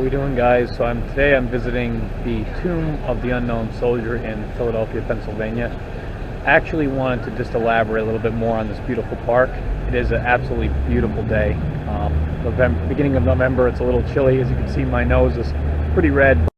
What we doing, guys? So today I'm visiting the Tomb of the Unknown Soldier in Philadelphia, Pennsylvania. Actually wanted to just elaborate a little bit more on this beautiful park. It is an absolutely beautiful day. Beginning of November, it's a little chilly. As you can see, my nose is pretty red.